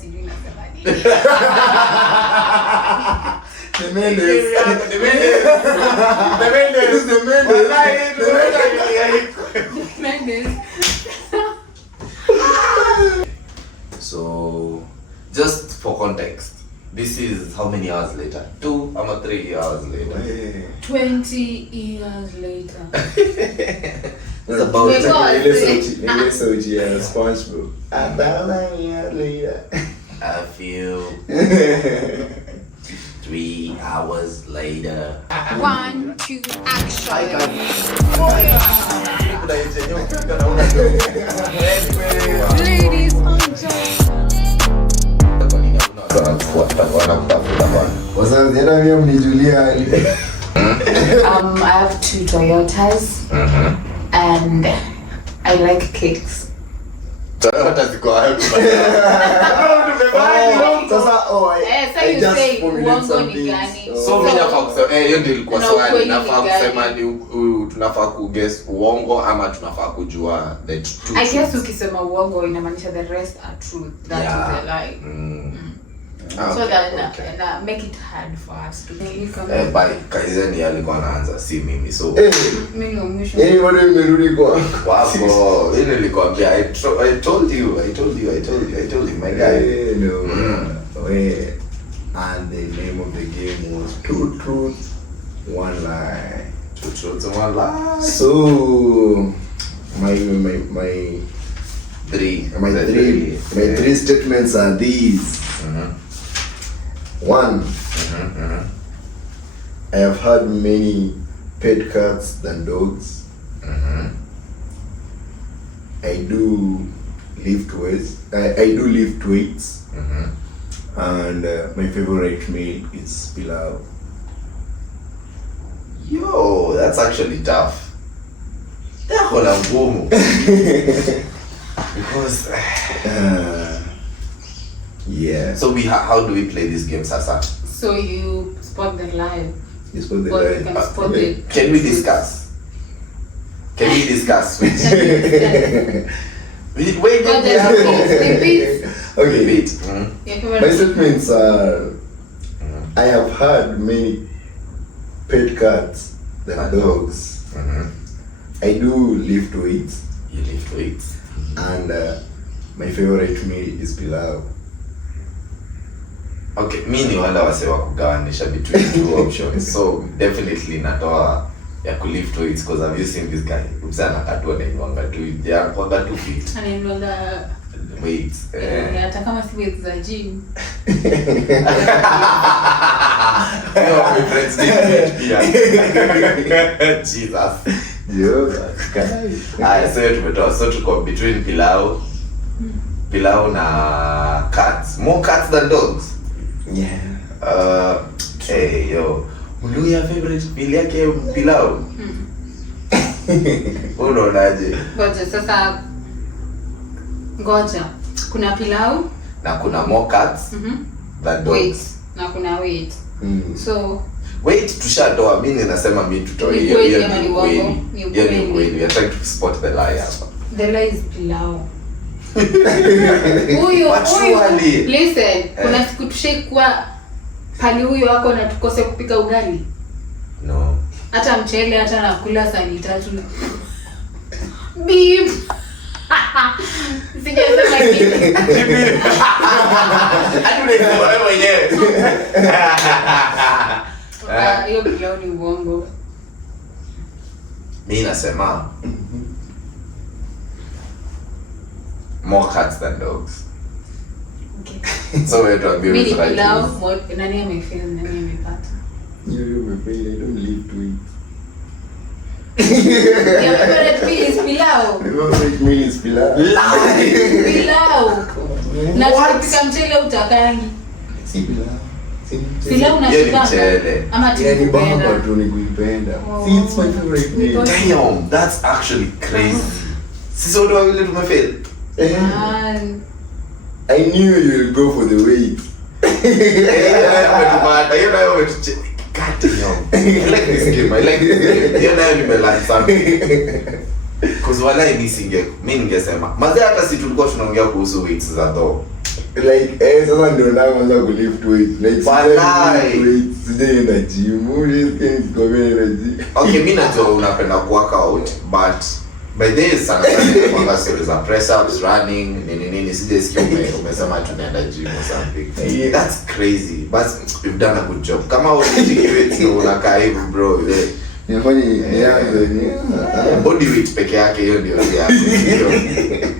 sijui nasema nini. The MENDEZ. So, just for context, this is how many hours later? 2 or 3 hours later? 20 years later. It's about SpongeBob. About a year later. I feel 3 hours later. 1, 2, action. Ladies and I have 2 Toyotas and I like cakes. Toyotas go out. So mimi nafaa kusema hiyo ndio ilikuwa swali. Nafaa kusema ni tunafaa kuguess uongo ama tunafaa kujua the truth. I guess ukisema uongo inamaanisha the rest are truth. That is a lie. So that make it hard for us to think. By Kaizen alikuwa anaanza si mimi so mimi ndo mwisho. Bado nimerudi kwa wako. Ile nilikwambia I told you my guy. No. And the name of the game was 2 truths, 1 lie. 2 truths and 1 lie. So my 3 statements are these. 1. I have had many pet cats than dogs. I do lift weights. I do lift weights. And my favorite meal is pilau. Yo, that's actually tough. Because yeah. So how do we play this game, Sasa? So you spot the lie. You spot the lie. Can we discuss? Wait. Okay. Wait. My statements are: I have had many pet cats than dogs. I do lift weights. You lift weights. And my favorite meal is pilau. Okay, mimi ni wala wasewa kugawanisha between 2 options. So definitely natoa ya kulift weights because I've seen this guy. Msana katua na inuanga tu ya kwanga 2 feet. Anainua weights. Hata kama si weights za gym. Yo, my friends did pia. Jesus. Yo. So tumetoa so tuko between pilau na cats. More cats than dogs. Yeah. Hey yo. Muluya favorite meal yake pilau. Unaonaje? Ngoja sasa. Ngoja. Kuna pilau na kuna more cats than dogs. Wait. Na kuna wait. So wait tushatoa mimi ninasema mimi tutoe hiyo ni kweli. Ni kweli. We are trying to spot the lie hapa. The lie is pilau. Huyo listen, kuna siku tushaikuwa pali huyo wako na tukose kupika ugali. No. Hata mchele hata nakula sani 3. Beep. Sijasema kitu. Hata wewe mwenyewe. Hiyo pilau ni uongo. Mimi nasema more cats than dogs. Okay. So we're to be right. Pilau, nani amefeel, nani amepata? You fail. I don't live to it. Your favorite meal is pilau. My favorite meal is pilau. Pilau. Na tukipika mchele utakangi. Si pilau. Pilau na mchele. Ama ni bamba tu ni kuipenda. See, it's my favorite meal. Damn, that's actually crazy. Sisi wote wawili tumefail. I knew you'll go for the weight. God damn. I like this game. You're now you learn something. Because wala mimi ningesema. Mazee hata si tulikuwa tunaongea kuhusu weights za dog. Like sasa ndio naanza kulift weight. Like today in the gym. Okay, mimi najua unapenda work out, but by this sana kwa stories za press ups, running, nini sijasikia umesema tunaenda gym or something. Yeah. That's crazy. But you've done a good job. Kama weight unakaa hivi bro. Body weight peke yake hiyo ndio yako.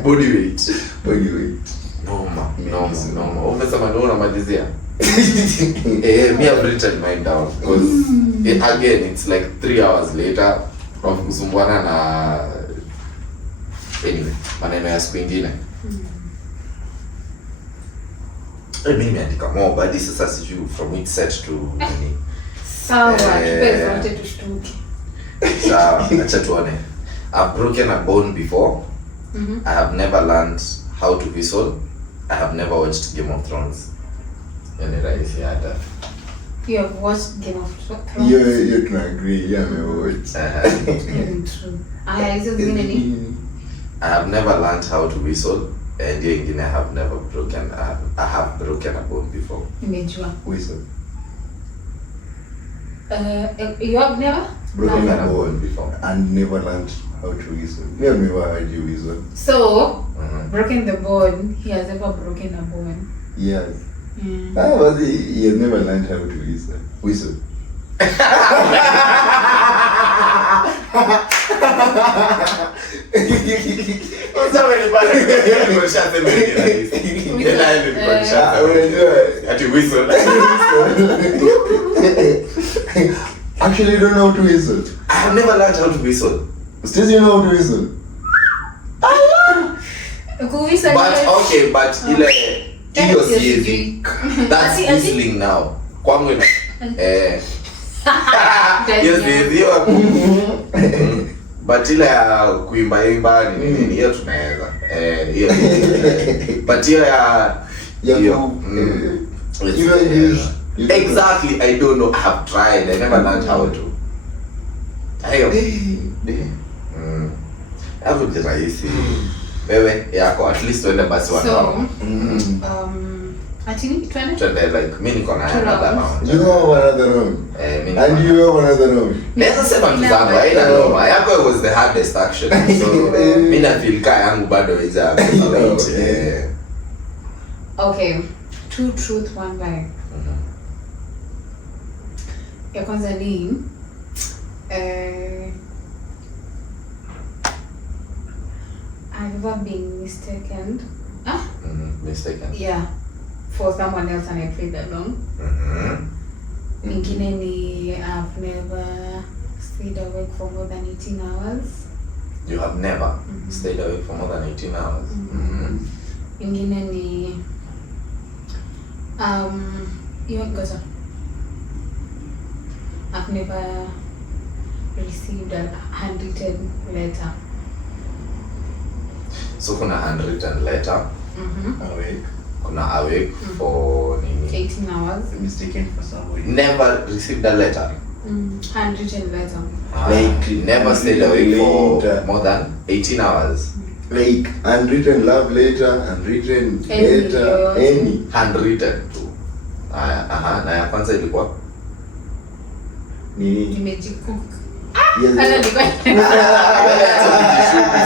Body weight. No. Umesema ndio unamalizia. Me have written mine down because again it's like 3 hours later of kusumbuana na anyway maneno ya siku nyingine. Mimi nimeandika more but sasa sijui from which set to nini. Sawa, tupe zote tushtuke. Sawa, acha tuone. I've broken a bone before. I have never learned how to whistle. I have never watched Game of Thrones. Yani rahisi hata. You have watched Game of Thrones? You can agree. Yeah, I watched. True. Hizo zingine ni? I have never learned how to whistle. And ingine I have broken a bone before. Nimejua. Whistle. You have never? Broken a bone before. And never learned how to whistle. We have never heard you whistle. So, broken the bone, he has ever broken a bone. Yes. But he has never learned how to whistle. Actually, you don't know how to whistle. I have never learned how to whistle. Still, you know how to whistle. But ile hiyo siezi. That's whistling now. Kwangu ina yes, hiyo. But ile ya kuimba nini hiyo tunaweza. Hiyo. But hiyo ya exactly, I don't know. I have tried. I never learned how to. Hapo ni rahisi. Wewe yako at least tuende basi wana. So, atini twende like mimi niko na another round. You have another round. Mimi and you have another round. Naweza sema kizangu haina noma. Yako was the hardest action. So mimi na feel kaya yangu bado haija. Okay. 2 truth 1 lie. Ya kwanza ni I've ever been mistaken. Mistaken? Yeah. For someone else and I played along. Nyingine ni I've never stayed awake for more than 18 hours. You have never stayed awake for more than 18 hours? Nyingine ni you want goza? I've never received a handwritten letter. So kuna handwritten letter. Awake. Kuna awake for nini? 18 hours. Mistaken for somebody. Never received a letter. Handwritten letter. Like never stayed awake for more than 18 hours. Like handwritten love letter, handwritten letter, any. Handwritten tu. Na ya kwanza ilikuwa nini? Nimejicook.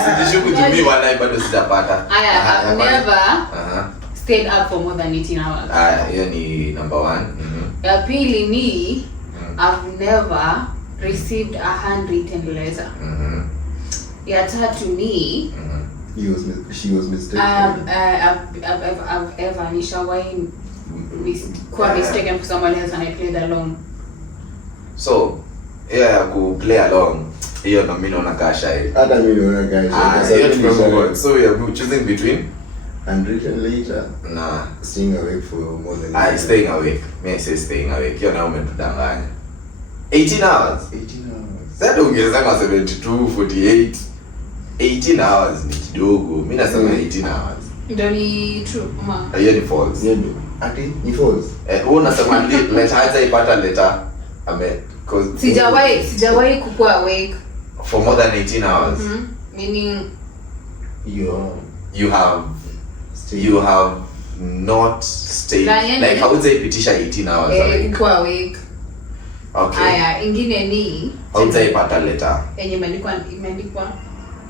Sijishuku tumi wala bado sijapata. I've never stayed up for more than 18 hours. Hiyo ni number 1. Ya pili ni I've never received a handwritten letter. Ya tatu ni she was mistaken. I've ever nishawahi kuwa mistaken for someone else and I played along. So ya ku play along hiyo ndo mimi naona kasha hiyo. Hata mimi naona kasha. Hiyo tumemove. So we are choosing between handwritten letter na staying awake for more than staying awake. Me say staying awake. Hiyo na umetudanganya. 18 hours. 18 hours. Sasa ungeza kama 72 48. 18 hours ni kidogo. Mimi nasema 18 hours. Ndio ni true ama? Hiyo ni false. Ndio. Ati ni false. Wewe unasema letter hajaipata letter cause sijawahi kukua awake for more than 18 hours. Meaning you have not stay like haujapitisha 18 hours kwa week. Okay. Aya, ingine ni haujaipata letter yenye imeandikwa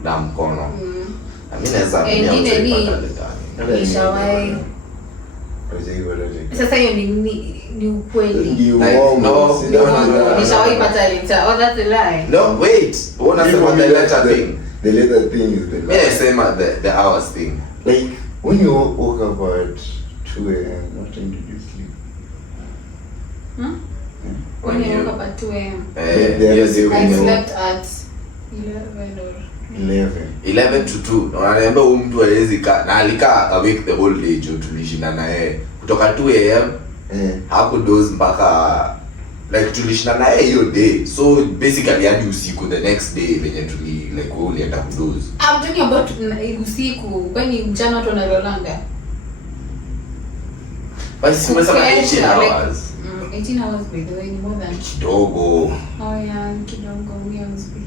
na mkono. Mimi naweza ingine ni nishawahi. Sasa hiyo ni ukweli. No, nishawahi pata letter. Oh, that's a lie. No, wait. Unasema the letter thing. The letter thing is the lie. Mimi nasema the hours thing. Like when you woke up at 2 a.m. what time did you sleep? When you woke up at 2 a.m. Yes, I slept at 11 or 11 to 2. Unaniambia huyu mtu hawezi kaa na alikaa awake the whole day juu tulishinda na yeye kutoka 2 a.m. hapo doze mpaka like tulishinda na yeye hiyo day, so basically hadi usiku the next day venye tuli like wewe ulienda kudoze. I'm talking about usiku, kwani mchana watu wanalolanga. Basi umesema 18 hours. 18 hours by the way ni more than kidogo. Oh yeah, kidogo. We are speaking.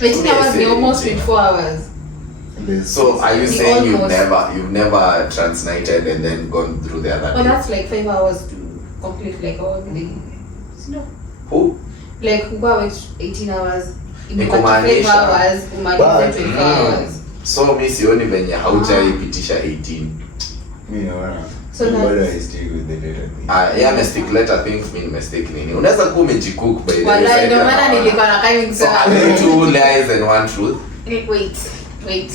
18 hours is almost 4 hours. So are you saying you've never translated and then gone through the other day? Well, that's like 5 hours to complete like all the day. No. Who? Like who go with 18 hours? Ni 5 hours, umalize 24 hours. So mimi sioni venye haujaipitisha 18. Mimi naona. So I stick with the letter thing. Yeah, mistake letter things mean mistake nini. Unaweza kuwa umejicook by the way. Wala ndio maana nilikuwa na kind so are there 2 lies and 1 truth? Wait.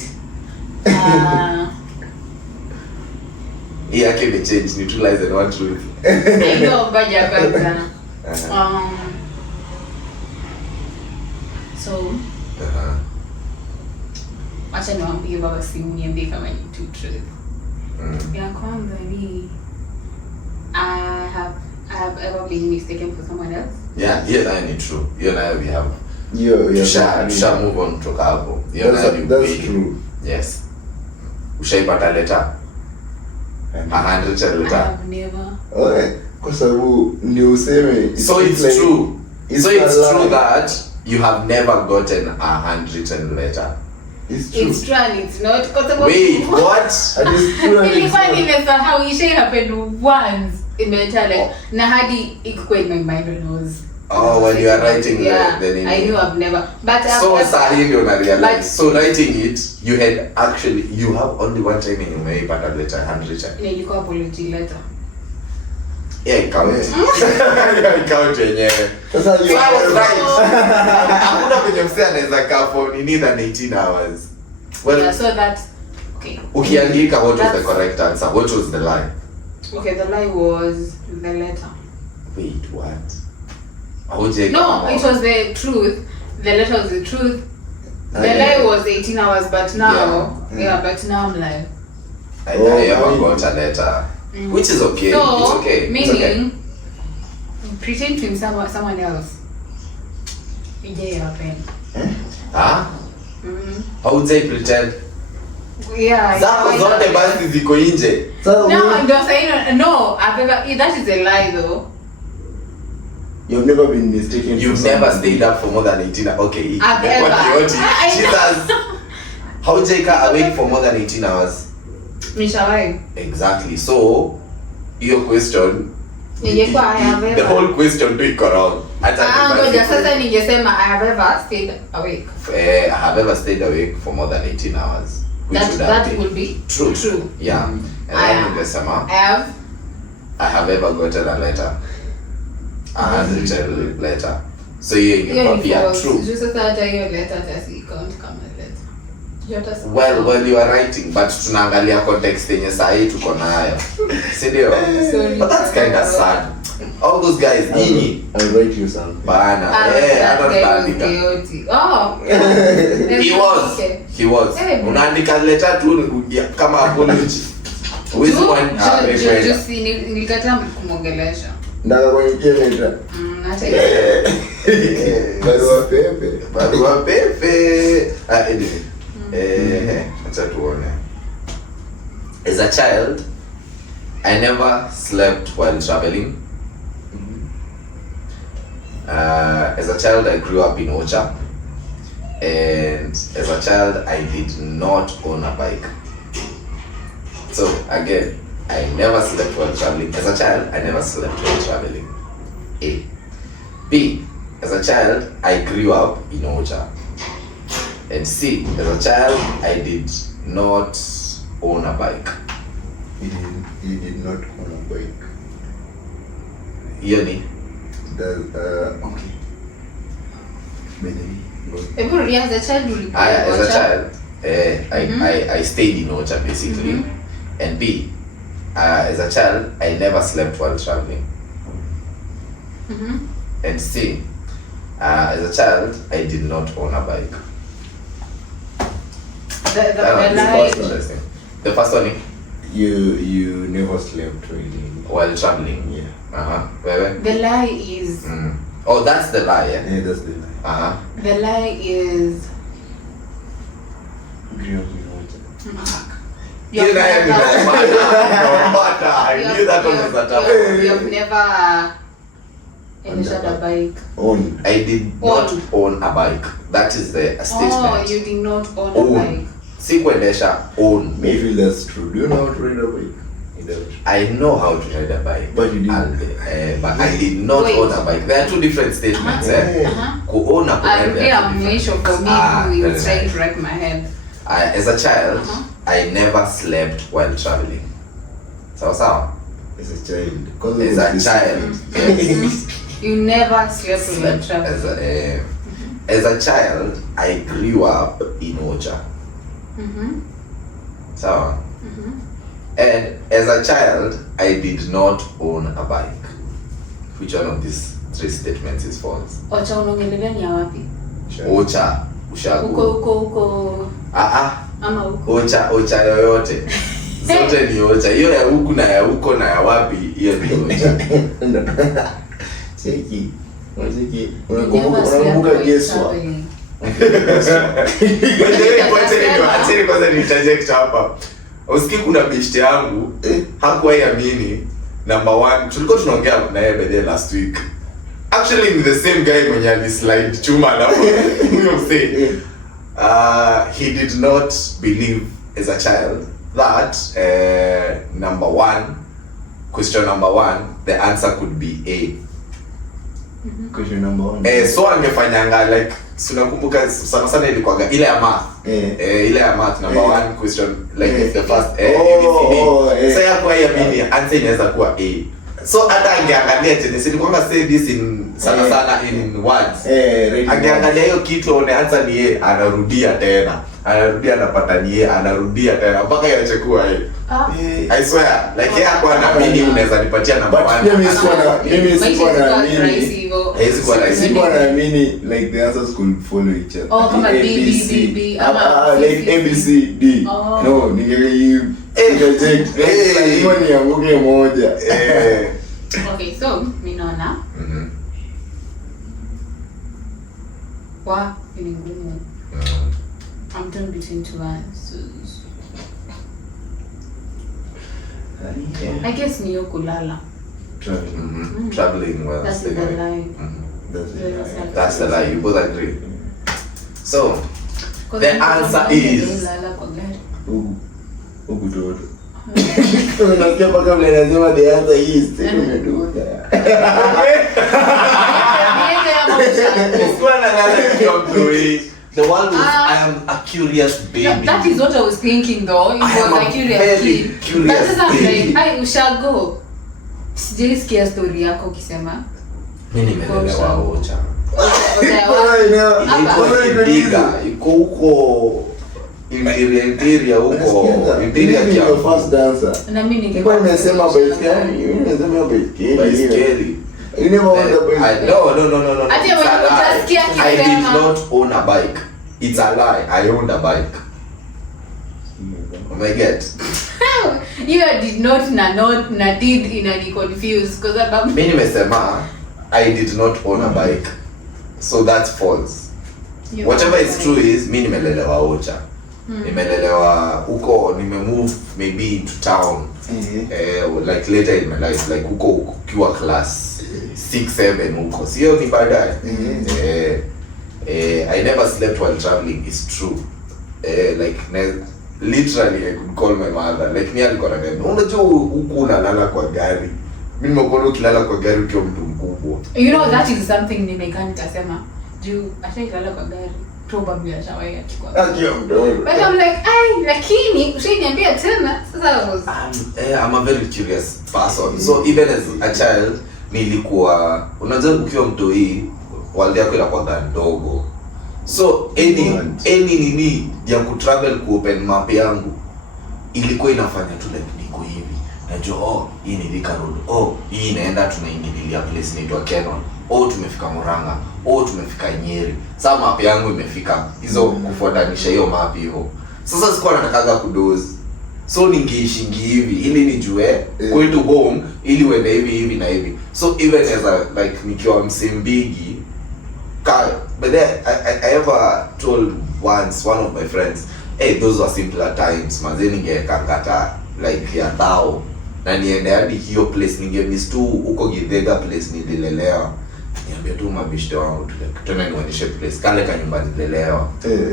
Yake be change ni 2 lies and 1 truth. Ndio ngoja kwanza. So acha niwaambie baba simu niambie kama ni 2 truth. Ya kwanza ni I have ever been mistaken for someone else. Yeah, that is true. You and I we have. Shall move on to hapo. That's true. Yes. Ushaipata letter? 100 letter. I have never. Okay. Kwa sababu ndio useme. So it's like, true. So it's true that you have never gotten a handwritten letter. It's true. It's true and it's not. Wait, what? It's true and it's not. Nimesahau it happened once in my life. Na hadi iko in my mind when I was. Oh, when you are writing the I knew I've never. But so sahi ndio na realize. So writing it, you have only one time in your paper letter handwritten. Ilikuwa apology letter. Yeah, count. Count yenyewe. Sasa you was right. Hakuna venye msee anaweza kaa for ni than 18 hours. Well, yeah, so that okay. Ukiandika what was the correct answer? What was the lie? Okay, the lie was the letter. Wait, what? No, it was the truth. The letter was the truth. The lie was 18 hours, but now, but now I'm lying. I never got a letter. Which is okay. So, it's okay. Meaning, it's okay. Pretend to him someone else. It happened. Huh? How would they pretend? Yeah. Zako zote basi ziko nje. No, I'm just saying no. That is a lie though. You've never been mistaken. You've never stayed up for more than 18 hours. Okay. I've ever. Jesus. How would you awake for more than 18 hours? Nishawahi. Exactly. So, your question, the whole question to iko wrong. Ngoja sasa ningesema I have ever stayed awake. I have ever stayed awake for more than 18 hours. That would be true. Yeah. And then ningesema I have ever gotten a letter. A handwritten letter. So you pia true. Just sasa hata hiyo letter tasi count kama letter. Well, you are writing, but tunaangalia context yenye sahi tuko nayo. Si ndio? But that's kind of sad. All those guys, nyinyi. I'll write you something. Bana. He was. Unaandika letter tu kama apology. Which one? Nilikataa kumwongelesha. Ndaka kwenye letter. Hata Barua pepe. Anyway. Acha tuone. As a child, I never slept while traveling. As a child, I grew up in Ocha, and as a child, I did not own a bike. So again, I never slept while traveling. As a child, I never slept while traveling. A. B. As a child, I grew up in Ocha. And C. As a child, I did not own a bike. You did not own a bike. Yoni. Okay. Every as a child, you As a child, I stayed in Ocha basically. And B. As a child, I never slept while traveling. And C. As a child, I did not own a bike. The first one. You never slept while traveling. Yeah. Where? The lie is. Oh, that's the lie. Yeah, that's the lie. The lie is. Grew up in You knew you've never ended a bike. I did not own a bike. That is the statement. Oh, you did not own a bike. Sikuendesha own. Maybe that's true. Do you know how to ride a bike? I know how to ride a bike. But you didn't. But I did not own a bike. There are two different statements. Ku-own a bike. I'm sure for me who is trying to wrap my head. As a child, I never slept while traveling. As a child. As a child. You never slept while traveling. As a child, I grew up in Ocha. And as a child, I did not own a bike. Which one of these three statements is false? Ocha unaongelea ni wapi? Ocha, ushago. Uko. Ama huko. Ocha yoyote. Zote ni Ocha. Hiyo ya huku na ya huko na ya wapi, hiyo ni Ocha. Cheki. Unakumbuka Geswa? Acheni kwanza nitaject hapa. Usikii kuna beshte yangu hakuwahi amini. Number 1, tulikuwa tunaongea na yeye by last week. Actually ni the same guy mwenye alislide chuma na huyo msee. He did not believe as a child that question number 1, the answer could be A. Question number 1. So angefanyanga like sinakumbuka sana ilikuwa ile ya math. Ile ya math number 1 question like if the first ABCD. Sasa kwa hiyo mimi answer inaweza kuwa A. So hata angeangalia tena silikuanga say this in sana in words. Angeangalia hiyo kitu aone answer ni A, anarudia tena. Anarudia anapata ni A, anarudia tena mpaka iache kuwa A. I swear like yeye hapo anaamini unaweza nipatia number 1. Mimi sikuwa naamini like the answers could follow each other. Oh, kama B. Like A B C D. No, ningejaribu hiyo ni yanguke moja. Okay, so mimi naona ni ngumu. I'm torn between two answers. I guess ni kulala. Traveling well. That's the lie. That's the lie. You both agree. So the answer is Ugudodo. Unasikia paka vile anasema the answer is the one was I am a curious baby. No, that is what I was thinking though. It was a curious kid. But sasa like ushago. Sijisikia story yako ukisema. Mimi nimeelewa Ocha. Iko huko interior huko interior ya first dancer. Na mimi ningekuwa nimesema baiskeli. You never owned a bike. No. Ati unasikia kisema I did not own a bike. It's a lie. I owned a bike. Oh my god. You did not na did inani confused because about mimi nimesema I did not own a bike. So that's false. Whatever is true is mimi nimelelewa Ocha. Nimelelewa huko, nimemove maybe into town. Like later in my life, like huko ukiwa class 6-7 huko. Sio ni baadaye. I never slept while traveling, it's true. Like literally I could call my mother. Like ni alikuwa ananiambia, unajua huku unalala kwa gari. Mimi nimekuona ukilala kwa gari ukiwa mtu mkubwa. You know that is something nimekaa nikasema, juu ashailala kwa gari. Probably ashawahi achukua. But I'm like, lakini usiniambia tena. Sasa I'm a very curious person. So even as a child nilikuwa unajua ukiwa mtoi world yako inakuwa ndogo. So any nini ya kutravel ku open map yangu ilikuwa inafanya tu like niko hivi. Najua hii ni Thika Road. Hii inaenda tunaingililia place inaitwa Kenon. Tumefika Murang'a. Tumefika Nyeri. Sasa map yangu imefika hizo kufuatanisha hiyo map hivyo. Sasa sikuwa natakaga kudoze. So ningeishingi hivi ili nijue kwetu home ili uende hivi na hivi. So even as a like nikiwa msembigi but then I ever told once one of my friends, those were simpler times. Mazeni ningekangata like ya tao na niende hadi hiyo place ningemiss tu huko Githega place nililelewa. Niambia tu mabishte wangu tena nionyeshe place kale ka nyumba nililelewa.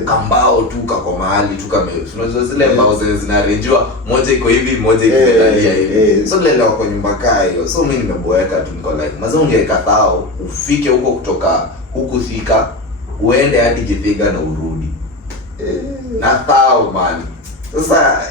Kambao tu kako mahali tu kama unajua zile mbao zinarejewa moja iko hivi moja ikelalia hivi. So lelewa kwa nyumba kaa hiyo. So mimi nimeboeka tu niko like mazao ungekatao ufike huko kutoka huku Thika uende hadi Githega na urudi. Na tao man. Sasa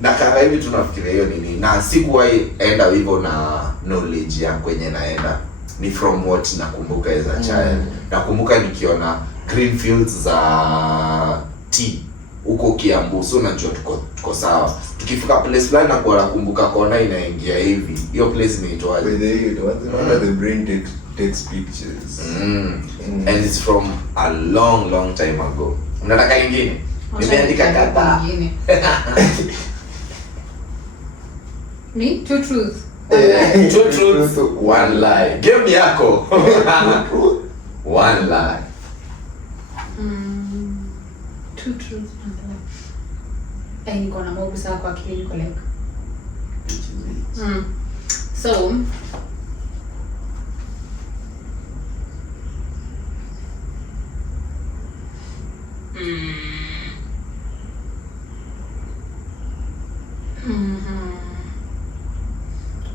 nakanga hivi tunafikiria hiyo nini na sikuwahi enda hivyo na knowledge ya kwenye naenda ni from what nakumbuka as a child. Nakumbuka nikiona green fields za tea huko Kiambu, so najua tuko sawa. Tukifika place fulani na nakumbuka kona inaingia hivi. Hiyo place inaitwaje? The brain takes pictures. And it's from a long time ago. Unataka nyingine? Nimeandika kadhaa. Me? Two truths. Two truths, one lie. Game yako. One lie. Two truths, one lie. Niko na mambo sana kwa akili niko like. So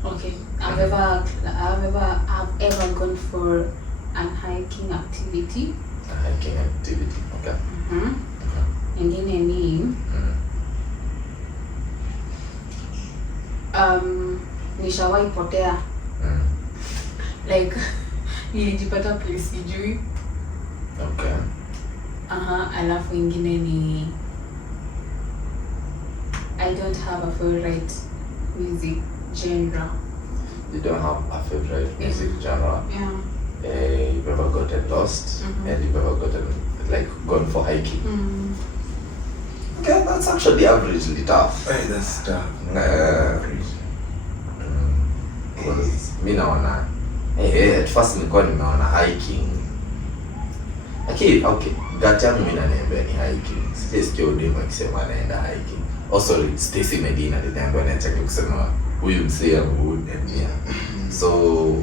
okay, I've ever gone for an hiking activity. A hiking activity, okay. Ingine ni nishawahi potea. Like nilijipata place sijui. Okay. Alafu ingine ni I don't have a favorite music genre. You don't have a favorite music genre? Yeah. You've ever gotten lost and you've ever gone for hiking? Okay, that's actually averagely tough. That's tough. Mi naona at first nilikuwa nimeona hiking. Okay, gati yangu mimi naniambia ni hiking. Sijasikia udemu akisema anaenda hiking. Also, Stacy Medina niliambiwa anataka kusema huyu msee ameunia. So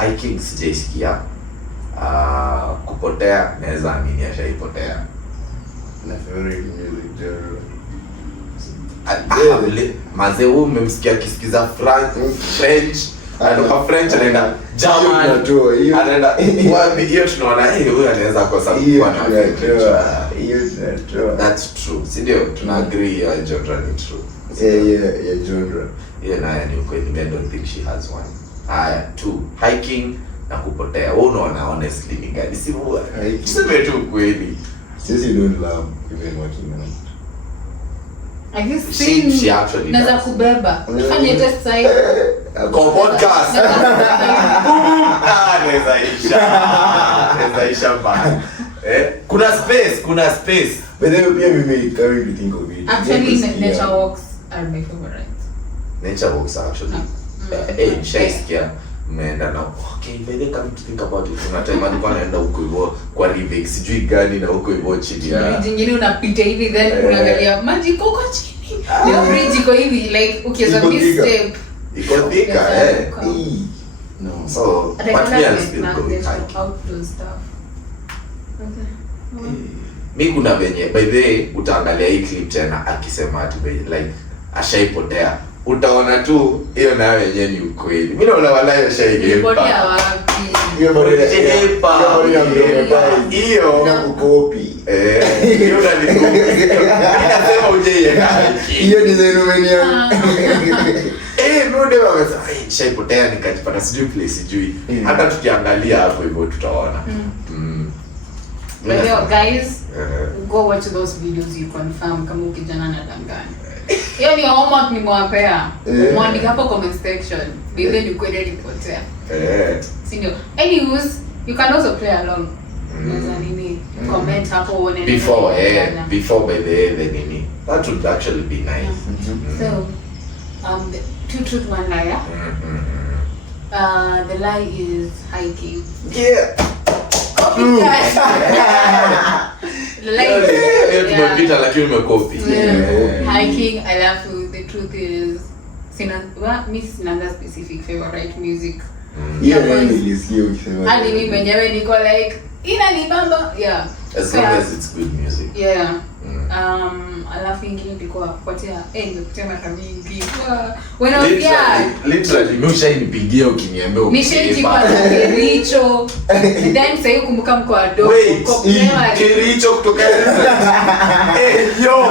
hiking sijasikia. Kupotea naweza amini ashaipotea. Na favorite music genre. Mazee huyu umemsikia akisikiza French. Anatoka French anaenda German. Anaenda wapi hiyo tunaona huyu anaweza kosa kuwa na that's true. Si ndio? Tuna agree ya genre ni true. Yeah, genre. Yeah, naye ni ukweli. I don't think she has one. Two, hiking na kupotea. Wewe unaona honestly ni gani? Si huwa. Tuseme tu kweli. Since you don't love even working out. I guess she actually naza kubeba. Fanya test side. Kwa podcast. Naweza isha bana. Kuna space. But then pia mimi currently think of it. Actually, nature walks are my favorite. Nature walks actually. Shaiskia umeenda na okay, maybe come to think about it. Kuna time alikuwa anaenda huko hivyo kwa Leviskii sijui gani na huko hivyo chini ya. Jingine unapita hivi then unaangalia maji huko chini. Ndio bridge iko hivi like ukiweza miss step. Iko Thika No. So, but we are still going hiking. Outdoor stuff. Okay. Mimi kuna venye by the way utaangalia hii clip tena akisema ati like ashaipotea. Utaona tu hiyo nayo yenyewe ni ukweli. Mimi naona walayo ashaigepa. Potea wapi? Hiyo bado hiyo na kukopi. Hiyo ndio ninasema uje hiyo ni zenu menia. Ndio wamesema shaipotea nikajipata sijui place sijui. Hata tukiangalia hapo hivyo tutaona. Guys, go watch those videos, you confirm kama ukijana na danganya. Hiyo ni homework nimewapea. Muandike hapo comment section. Bila ni kweli nipotea. Sindio. Anyways, you can also play along. Unaweza nini? Comment hapo uone before by the nini. That would actually be nice. So, the two truth one lie. The lie is hiking. Yeah. Tumepita lakini umekopi. Hiking, alafu the truth is sina specific favorite music. Yeah, Leviskii ukisema. Hadi mimi mwenyewe niko like inanibamba. Yeah. As long as it's good music. Yeah. Alafu ingine ilikuwa kupatia nimekutema kama mingi. When I was young, literally mimi ushainipigia ukiniambia nishajipa Kericho. Then sasa kumbuka mko wadogo. Kericho kutoka yo.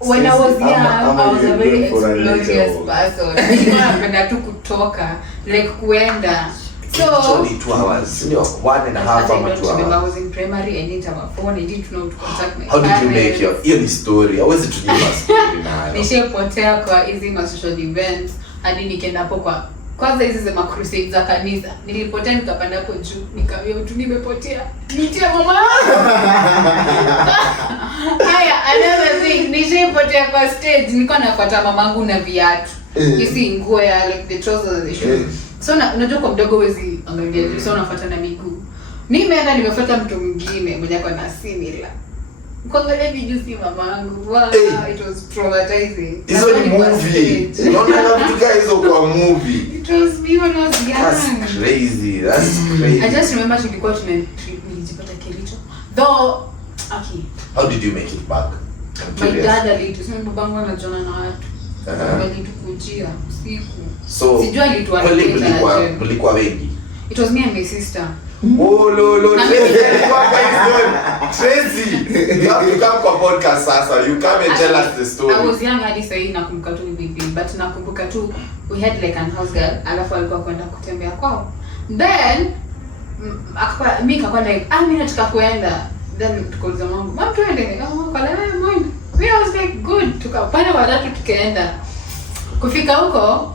When I was young, I was a very explosive person. Nilikuwa napenda tu kutoka, like kuenda. So, only 2 hours. No, 1.5 or 2 hours. I was in primary, I didn't have a phone, I didn't know to contact my How did you make your story? How was it to give us story now? Nishapotea kwa hizi ma social events, hadi nikaenda hapo kwa kwanza hizi za crusade za kanisa. Nilipotea nikapanda hapo juu, nikamwambia mtu nimepotea. Nitie mama. Haya, another thing, nishapotea kwa stage, nilikuwa nafuata mamangu na viatu. Hizi nguo ya like the trousers the shoes. So unajua kwa mdogo wezi angalia, so unafuata na miguu. Nimeenda nimefuata mtu mwingine mmoja kwa na similar. Kuangalia video si mamangu. Wow, it was traumatizing. Hizo ni movie. Unaona vitu gani hizo kwa movie? It was me when I was young. That's crazy. I just remember tulikuwa tulijipata Kericho. Though, okay. How did you make it back? My dad alitusema babangu anajiona na watu. Alitukujia usiku. So, sijua mlikuwa wengi. It was me and my sister. Oh lolo, Tracy. You have to come kwa podcast sasa. You come and tell us the story. I was young hadi sasa nakumbuka tu bibi, but nakumbuka tu we had like an house girl, alafu alikuwa kwenda kutembea kwao. Then mimi nikakuwa like, mimi nataka kuenda. Then tukauliza mama, "Mama tuende." Kwa leo mwende. We was like good. Tukapanda watatu tukaenda. Kufika huko,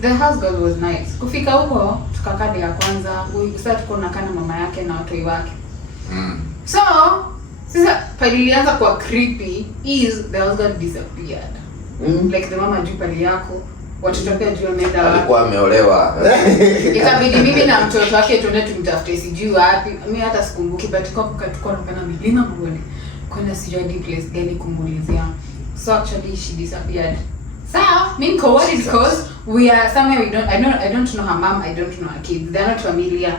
the house girl was nice. Kufika huko, tukakaa ya kwanza, sasa tuko nakaa na mama yake na watu wake. So, sasa palilianza kwa creepy is the house girl disappeared. Like the mama juu pali yako, watoto wake juu wameenda wapi? Alikuwa ameolewa. Ikabidi mimi na mtoto wake tuende tumtafute sijui wapi. Mimi hata sikumbuki, but tukatoka na milima mbele. Kwenda sijui place gani kumuulizia. So actually she disappeared. So, mean worried because we are somewhere I don't know her mom, I don't know her kids. They're not familiar.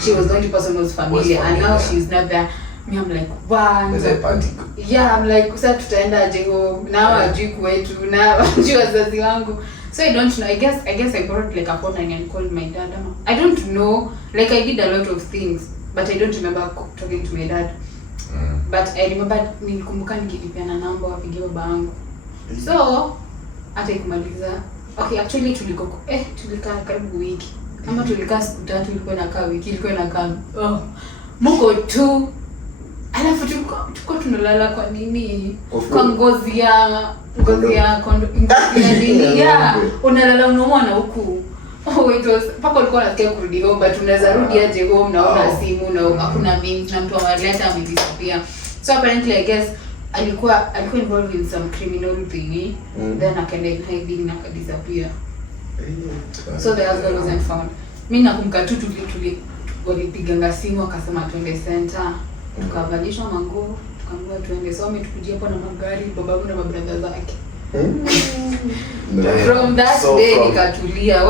She was the only person who was familiar, and now she's not there. Me, I'm like, wow. Yeah, I'm like, sasa tutaenda aje home. Now ajui kwetu, now ajui wazazi wangu. So I don't know. I guess I borrowed like a phone and called my dad. I don't know. Like I did a lot of things, but I don't remember talking to my dad. But I remember nilikumbuka nikilipiana namba wapigie baba yangu. So hata ikumaliza. Okay, actually tulikaa karibu wiki. Kama tulikaa siku 3 ilikuwa inakaa wiki, ilikuwa inakaa. Mko tu. Alafu tulikuwa tunalala kwa nini? Kwa ngozi ya nini? Yeah, unalala unaona huku. It was paka ulikuwa unasikia kurudi home, but unaweza rudi aje home na una simu na hakuna means na mtu ameleta amedisappear. So apparently I guess alikuwa involved in some criminal thing, then akaenda hiding na disappear. So the other wasn't found. Mimi nakumbuka tu walipiganga simu akasema tuende center, tukavalishwa manguo, tukaambiwa tuende. So ametukujia hapo na magari, babangu na mabrother zake. No. From that So day from- nikatulia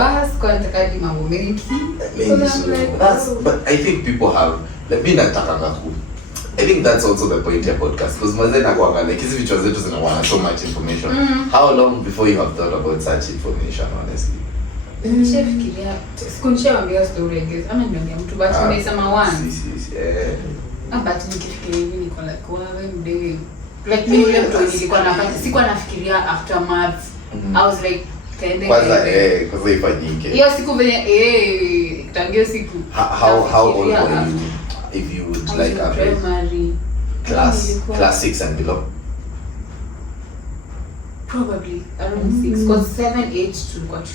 kwa nataka di mambo mengi. So I'm like, But I think people have like me natakanga ku. I think that's also the point of podcast because mazena kwanga like hizi vichwa zetu zinawana so much information. How long before you have thought about such information honestly? nishafikiria sikunishaambia story I guess ama niambia mtu but nimesema once. But nikifikiria hivi niko like wewe mdei like mimi yule mtu nilikuwa nafanya sikuwa nafikiria aftermath. I was like Kwanza ifanyike. hiyo siku venye tangio siku How old were you if you would like a primary class 6 and below? probably around 6 because 7 8 to what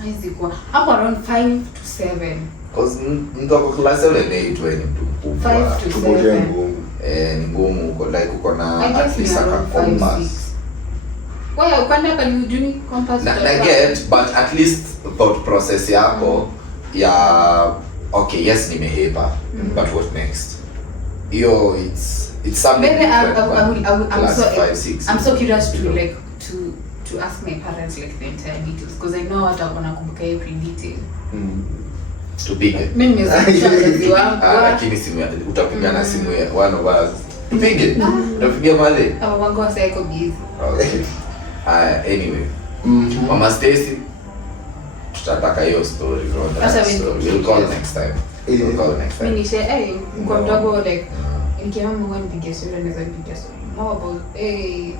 haizikuwa hapo around 5 to 7 Because mtoko class 7 8 when mtu mkubwa 5 to Tumoja 7 ngumu. ni ngumu uko like uko na I at guess least ni a around 5 compass. 6 why upanda pale ujuni compass Na get but at least thought process yako ya okay yes nimehepa but what next hiyo it's something maybe different, I'm class so 5 6 I'm so curious to like to ask my parents like the entire details because I know what I'm gonna kumbuka every detail. tupige Mimi nimezungusha mzazi wangu. lakini simu utapiga na simu ya one of us tupige utapiga male Wangu wa psycho busy. okay anyway Mama Stacy tutataka hiyo story Sasa mimi we'll call next time Mimi nishe mko mdogo like nikiamua Mungu nipige story naweza nipiga story. How about I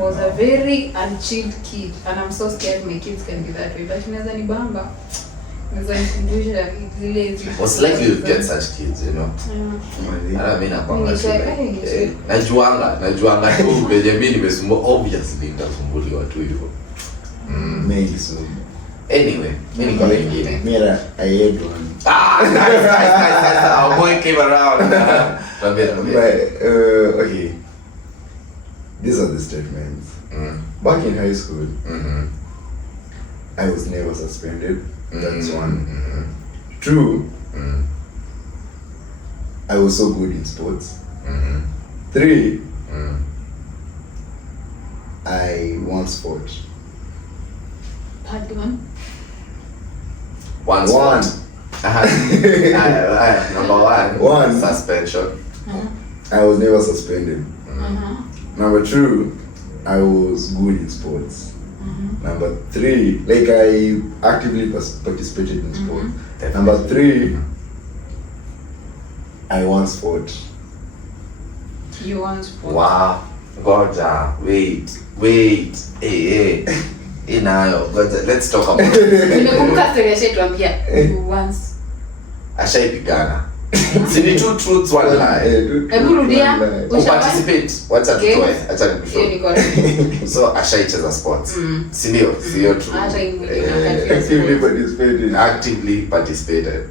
was a very unchilled kid and I'm so scared my kids can be that way but naweza nibamba. Naweza nifundisha zile most likely you get such kids you know ana mimi nakwanga najuanga tu benye mimi nimesumbua obviously nitasumbuliwa tu hivyo Mengi so. anyway mimi niko wengine Mira, I had one. nice our boy came around But, okay. These are the statements. Back in high school, I was never suspended. That's one. Two, I was so good in sports. Three, I once fought. Part one. one number one suspension. I was never suspended. Number two, I was good in sports. Number three, like I actively participated in sport. Number three, I once fought. You once fought. Wow, goja, wait, hey, inayo, goja, let's talk about it. Nimekumbuka story ya shetu ambia once. Ashaipigana. Si ni two truths one lie. Hebu rudia. Participate, wacha tutoe, acha Hiyo nikushow. ni correct. So ashaicheza sports. Si ndio? Sio true. Hata hivyo Actively participated. Actively participated.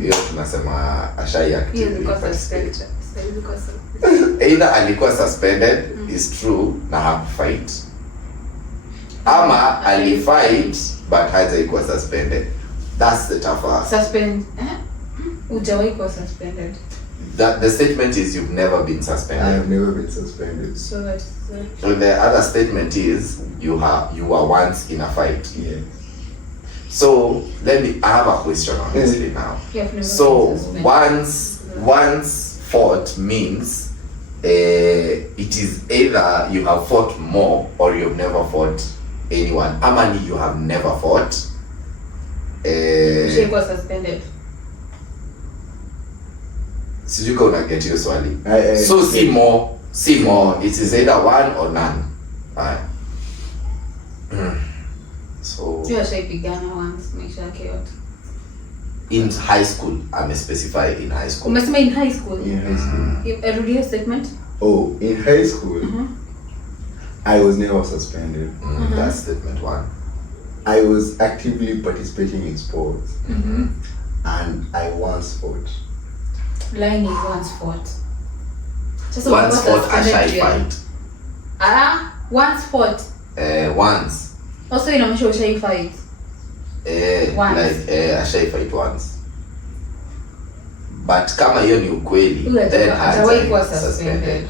Hiyo tunasema ashai hiyo actively ni participated. suspect. Either alikuwa suspended is true na hakufight ama alifight but hajaikuwa suspended. That's the tougher. Suspend. Hujawahi kuwa suspended. That the statement is you've never been I suspended. have never been suspended. So that's And the other statement is you were once in a fight. Yeah. So I have a question honestly now. you have never So been suspended. once fought means it is either you have fought more or you've never fought anyone. Amani, you have never fought. She was suspended. Sijui kama unaget hiyo swali. So see more. It is either one or none. Right. So You ashaipigana once maisha yake yote. in high school, I'm specify in high school. Umesema in high school. In high school. Rudia statement. Oh, in high school, I was never suspended. That's statement one. I was actively participating in sports. And I once fought. Lying is once fought. Sasa Once ulikuwa fought, suspended ashai pia. fight. Once fought. Once. Also inamaanisha ushai fight. Once. Like ashai fight once. But kama hiyo ni ukweli, Huyu then hajawahi kuwa suspended. suspended.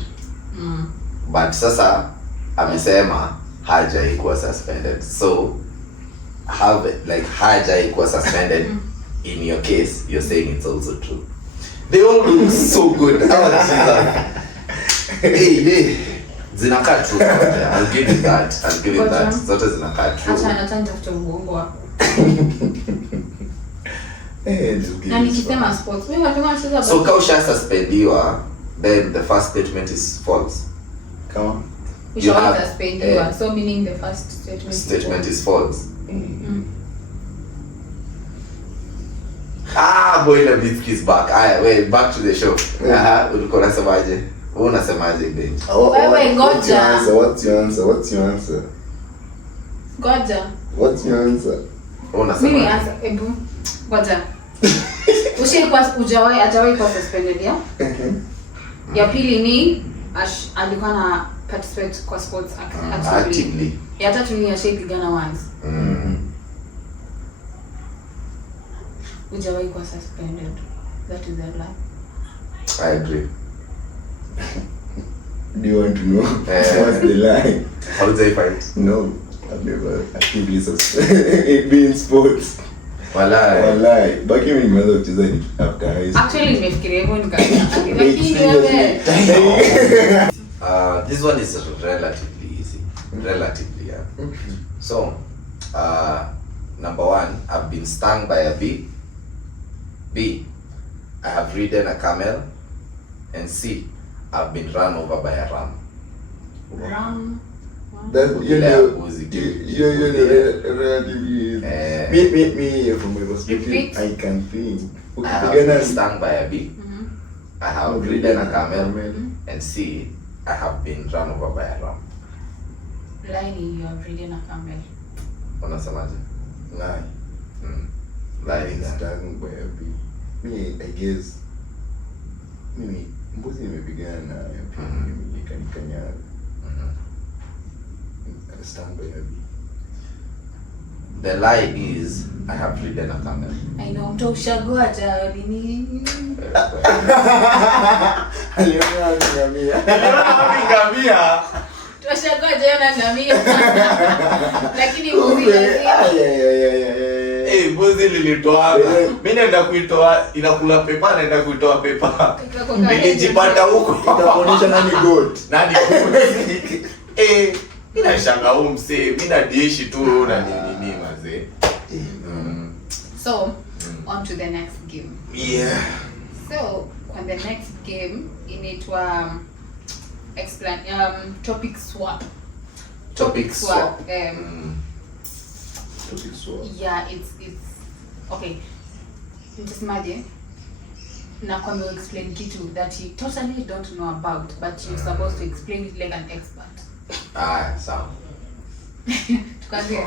But sasa amesema hajaikuwa suspended. So hajaikuwa suspended. In your case, you're saying it's also true. They all look so good. Hey, zinakaa true. I'll give you that. Zote zinakaa true. Acha anataka uongo wako. Na nikisema sports, wewe watu wanacheza. So kausha suspendiwa, then the first statement is false. Come on. You have suspendiwa, so meaning the first statement is false. Boy, Leviskii is back. Wait, back to the show. Ulikuwa unasemaje? Wewe unasemaje babe? Wewe ngoja. What's your answer? Ngoja. What's your answer? Mimi answer, ebu. Ngoja. Hajawahi kuwa suspended, ya? Ya pili ni alikuwa na participate kwa sports actively. Ya tatu ni ashaipigana once. Hujawahi kuwa suspended. That is a lie. I agree. Do you want to know what's the lie? How did they fight? No, I've never actively suspended. It means sports. Walai. Baki mimi nimeanza kucheza after high school. Actually nimefikiria hivyo lakini wewe. This one is relatively easy. Relatively, yeah. So, number 1, I've been stung by a bee. B, I have ridden a camel. And C, I've been run over by a ram. Ram. That relatively. Me from my perspective, I can think. I have been stung by a bee. I have ridden a camel. And C, I have been run over by a ram. Lying, you have ridden a camel. Unasemaje? Lie. Lying. Stung by a bee. Me, I guess. Mimi mbuzi nimepigana na nikanikanya. Stung by a bee. The lie is I have ridden a camel. I know, mtu ushagoa hata nini. Aliona ngamia. Tushagoa jana ngamia. Lakini mbuzi lazima. Mbuzi lilitoa. Mimi naenda kuitoa, inakula pepa, naenda kuitoa pepa. Nilijipata huko. Itaonyesha nani goat. Mimi nashanga msee, mimi nadishi tu na nini mazee. So, on to the next game. Yeah. So, on the next game inaitwa explain topic swap. Topic swap. Topic swap. Yeah, it's okay. Just imagine na kwa me explain kitu that you totally don't know about, but you're supposed to explain it like an expert. Sawa. Tukaanze.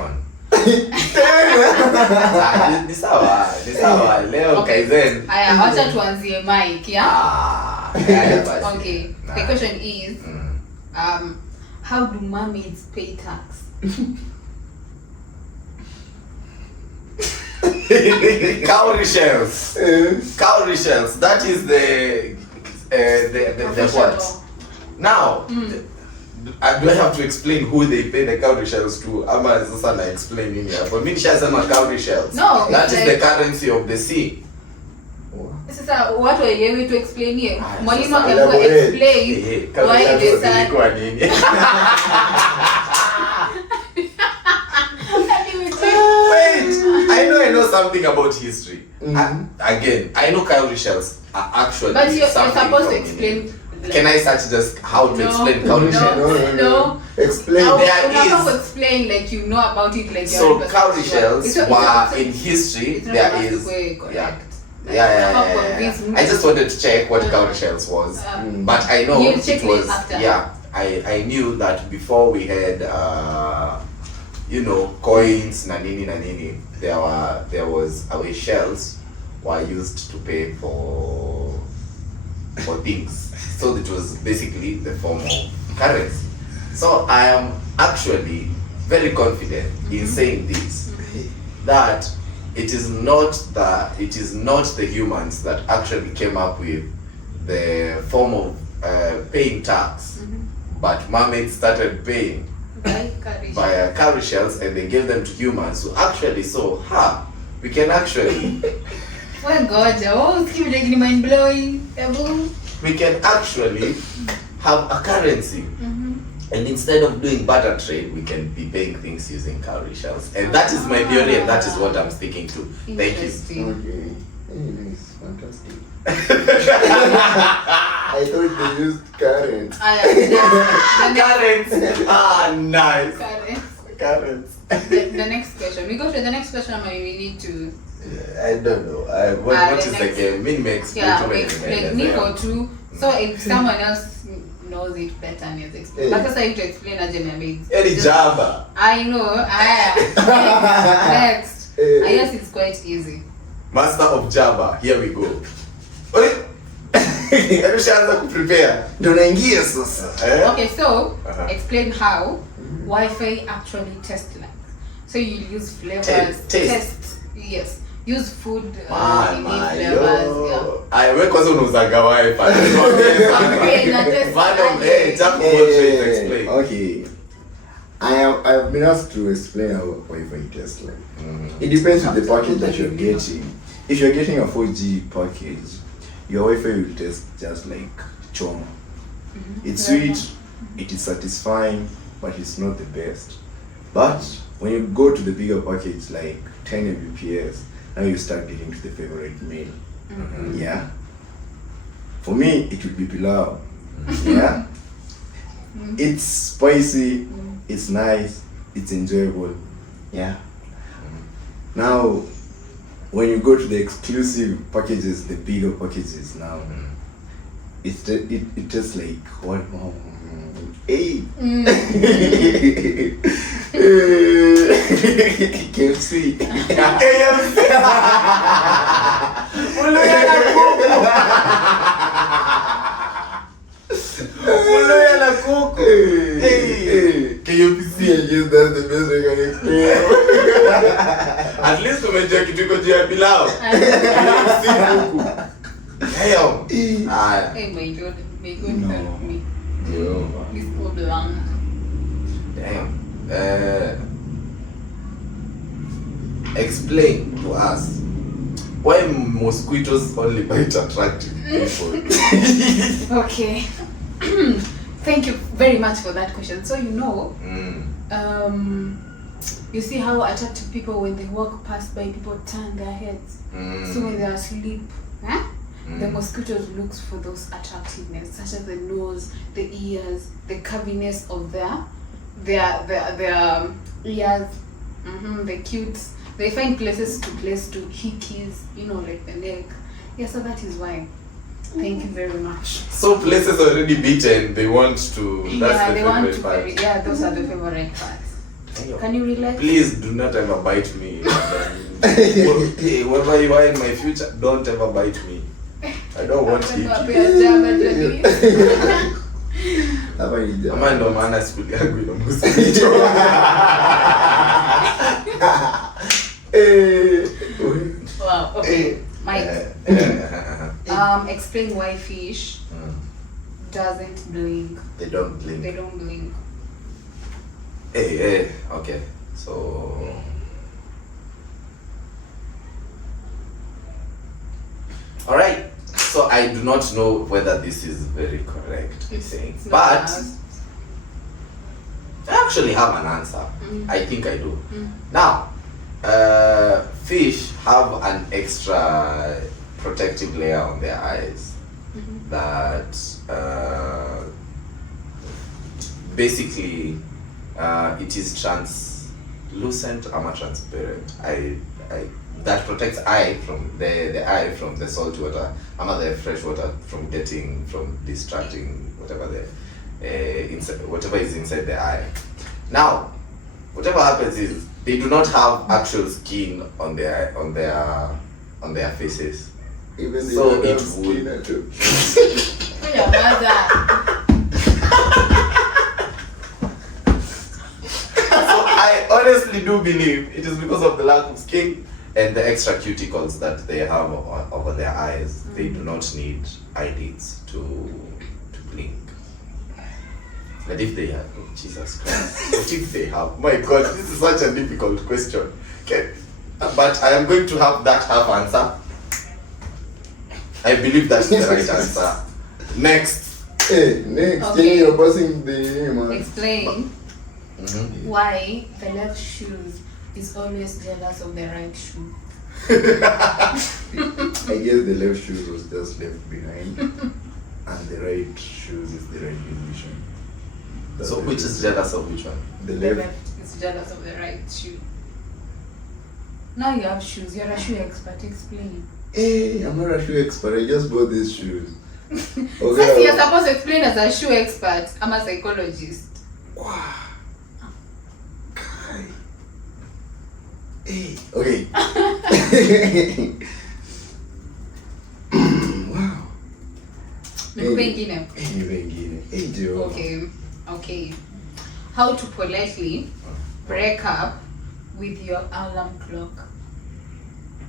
Ni sawa. Leo Kaizen. Aya, wacha tuanzie mic, yeah? Yeah, okay. The question is how do mermaids pay tax? Cowrie shells. Cowrie shells. That is the what? Now, do I have to explain who they pay the cowrie shells to? Ama sasa na explain nini hapo? Mimi nishasema cowrie shells. No, that is the currency of the sea. Sasa watu waelewi tu explain here. Mwalimu angekuwa explain why they said kwa nini? Wait, I know something about history. Again, I know cowrie shells are actually but you're something supposed to from explain. Can I search just how to explain cowrie shells? No. Explain. There is. Explain like you know about it like. So cowrie shells were in history. There is. Yeah. I just wanted to check what cowrie shells was, but I know it was. Yeah, I knew that before we had coins na nini. There was our shells were used to pay for things. So it was basically the form of currency. So I am actually very confident in saying this, that it is not the humans that actually came up with the form of paying tax, but mermaids started paying By cowrie shells, and they gave them to humans who actually saw, we can actually oh god, it's giving mind blowing. we can actually have a currency. And instead of doing barter trade, we can be paying things using cowrie shells. And that is my theory, and that is what I'm sticking to. Thank you. Okay. Nice, fantastic. I thought they used currents. Currents. Nice. Currents. The next question. We go to the next question, or we need to. I don't know. What is the game? Me explain. Yeah, explain. Me go through. So if someone else knows it better and is explain. Like I said, to explain a gender. Any Java. I know. Next. I guess it's quite easy. Master of Java. Here we go. Ameshaanza kuprepare. Tunaingia sasa. Okay, so explain how Wi-Fi actually tastes like. So you use flavors. Taste. Yes. Use food in flavors. Yeah. I work also unazaga Wi-Fi. Explain. Okay. I've been asked to explain how Wi-Fi tastes like. It depends on the package that you're getting. If you're getting a 4G package, your Wi-Fi will taste just like choma. It's sweet, it is satisfying, but it's not the best. But when you go to the bigger package like 10 Mbps, now you start getting to the favorite meal. Yeah. For me, it would be pilau. Yeah. It's spicy, it's nice, it's enjoyable. Yeah. Now, when you go to the exclusive packages, the bigger packages now, it tastes like what? Hey. KFC. KFC, I guess that's the best I can explain. At least umejua kitu iko juu ya pilau. KFC huku. Hey, my God, help me. This old land. Explain to us why mosquitoes only bite attractive people. Okay. Thank you very much for that question. So you see how attractive people, when they walk past by, people turn their heads. So when they are asleep, the mosquitoes looks for those attractiveness, such as the nose, the ears, the curviness of their ears, the cute. They find places to place to hickeys, like the neck. Yeah, so that is why. Thank you very much. So places already beaten, they want to. That's they the want favorite part. Yeah, those are the favorite parts. Can you relate? Please do not ever bite me. Hey, whoever you are in my future, don't ever bite me. I don't want hickeys. Ama ndo maana siku yangu ina mosquito. Wow, okay. Mike. Explain why fish doesn't blink. They don't blink. They don't blink. Hey, okay. So all right. So I do not know whether this is very correct, but I actually have an answer. I think I do. Now, fish have an extra protective layer on their eyes that basically it is translucent or transparent. That protects eye from the eye from the salt water, the fresh water from distracting whatever whatever is inside the eye. Now, whatever happens is they do not have actual skin on their faces. Even so it would. So I honestly do believe it is because of the lack of skin and the extra cuticles that they have over their eyes. They do not need eyelids to blink. And if they have, oh, Jesus Christ. What if they have? My God, this is such a difficult question. Okay. But I am going to have that half answer. I believe that's the right answer. Next. Hey, next. Okay. You're passing the man. Explain why the left shoes is always jealous of the right shoe. I guess the left shoes was just left behind, and the right shoes is the right decision. So which is jealous of which one? The The left. left is jealous of the right shoe. Now you have shoes. You're a shoe expert. Explain. Hey, I'm not a shoe expert. I just bought these shoes. Since Okay. you're supposed to explain as a shoe expert, I'm a psychologist. Wow. Kai. Hey. Okay. Wow. Nikupe ingine. Hey, wengine. Hey, Joe. Okay. How to politely break up with your alarm clock.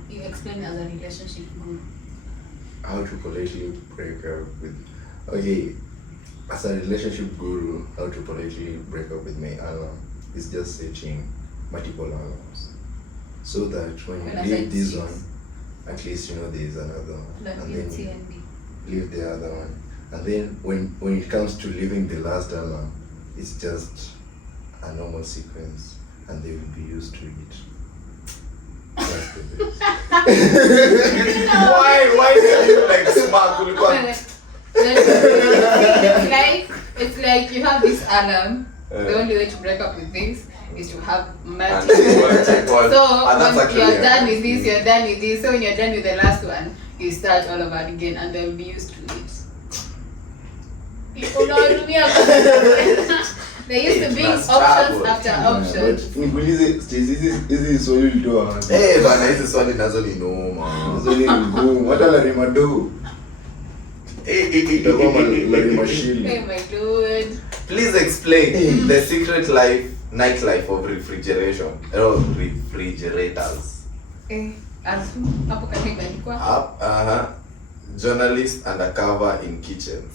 You explain as a relationship guru. How to politely break up with. Okay. As a relationship guru, how to politely break up with my alarm is just setting multiple alarms, so that when When I you said leave this 6. one, at least you know there is another one, Like and you then T and B. leave the other one, and then when it comes to leaving the last alarm, it's just a normal sequence, and they will be used to it. That's the best. Why are you like smart? It's like you have this alarm. The only way to break up with this is to have multiple. So that's once actually you're done with this, you're done with this. So when you're done with the last one, you start all over again, and they'll be used to it. There used to be That's options trouble. after But options. nikuulize, hizi swali ulitoa wapi? Bana, hizi swali nazo ni noma. Swali ni ngumu, hata Larima do. Itakuwa Larima Oh Shili. my lord. Please explain the secret nightlife of refrigerators. Hapo karibu alikuwa. Journalist undercover in kitchens.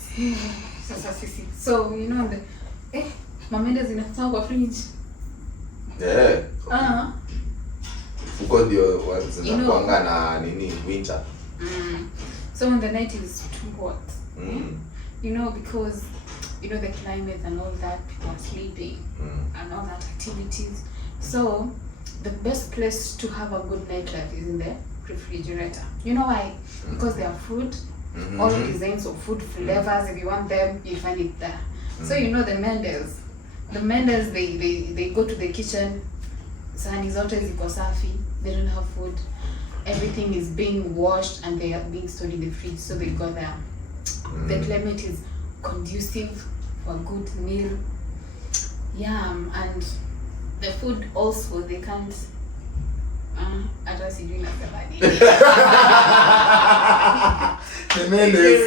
Sasa sisi. So you know the MENDEZ inafaa kwa fridge. Yeah. Huko ndio zinakuanga na nini winter. So when the night is too hot. You know, because you know the climate and all that, people are sleeping and all that activities. So the best place to have a good nightlife is in the refrigerator. You know why? Because they have food, all designs of food flavors. If you want them, you find it there. So you know the MENDEZ. The MENDEZ, they go to the kitchen. Sahani zote ziko safi. They don't have food. Everything is being washed and they are being stored in the fridge. So they go there. The climate is conducive for a good meal. Yeah, and the food also they can't. Hata sijui nasema nini. The MENDEZ.